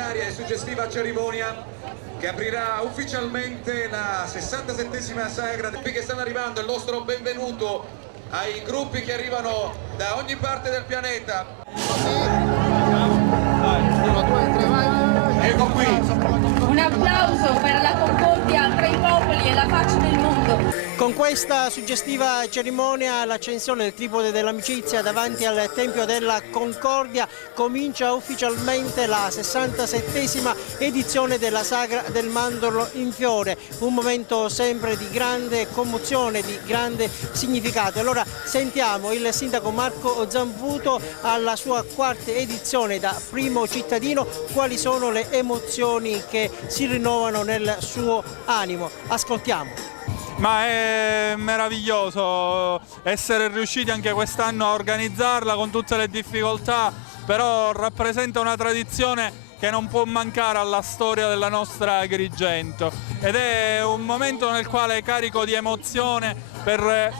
straordinaria e suggestiva cerimonia che aprirà ufficialmente la 67esima sagra. Qui che stanno arrivando, il nostro benvenuto ai gruppi che arrivano da ogni parte del pianeta. Ecco qui. Un applauso per la concordia tra i popoli e la pace nel mondo. Con questa suggestiva cerimonia l'accensione del tripode dell'amicizia davanti al Tempio della Concordia comincia ufficialmente la 67esima edizione della Sagra del Mandorlo in Fiore, un momento sempre di grande commozione, di grande significato. Allora sentiamo il sindaco Marco Zamputo alla sua quarta edizione da primo cittadino, quali sono le emozioni che si rinnovano nel suo animo. Ascoltiamo. Ma è meraviglioso essere riusciti anche quest'anno a organizzarla con tutte le difficoltà, però rappresenta una tradizione che non può mancare alla storia della nostra Agrigento ed è un momento nel quale carico di emozione per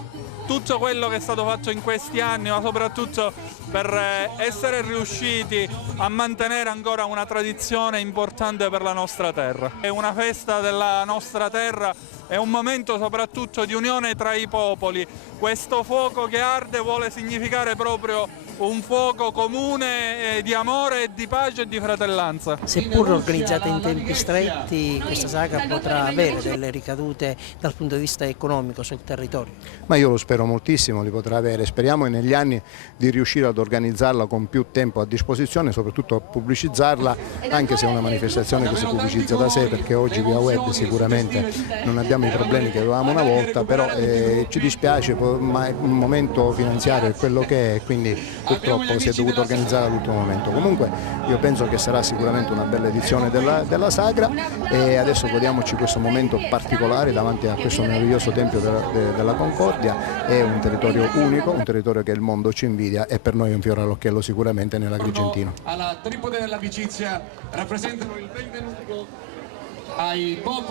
tutto quello che è stato fatto in questi anni, ma soprattutto per essere riusciti a mantenere ancora una tradizione importante per la nostra terra. È una festa della nostra terra, è un momento soprattutto di unione tra i popoli. Questo fuoco che arde vuole significare proprio un fuoco comune di amore, di pace e di fratellanza. Seppur organizzata in tempi stretti, questa sagra potrà avere delle ricadute dal punto di vista economico sul territorio? Ma io lo spero moltissimo, li potrà avere. Speriamo negli anni di riuscire ad organizzarla con più tempo a disposizione, soprattutto a pubblicizzarla, anche se è una manifestazione che si pubblicizza da sé, perché oggi via web sicuramente non abbiamo i problemi che avevamo una volta, però ci dispiace, ma un momento finanziario è quello che è, quindi purtroppo si è dovuto organizzare all'ultimo momento. Comunque io penso che sarà sicuramente una bella edizione della sagra e adesso godiamoci questo momento particolare davanti a questo meraviglioso Tempio della Concordia. È un territorio unico, un territorio che il mondo ci invidia e per noi è un fiore all'occhiello sicuramente nell'Agrigentino. Alla tripode dell'amicizia rappresentano il benvenuto ai popoli.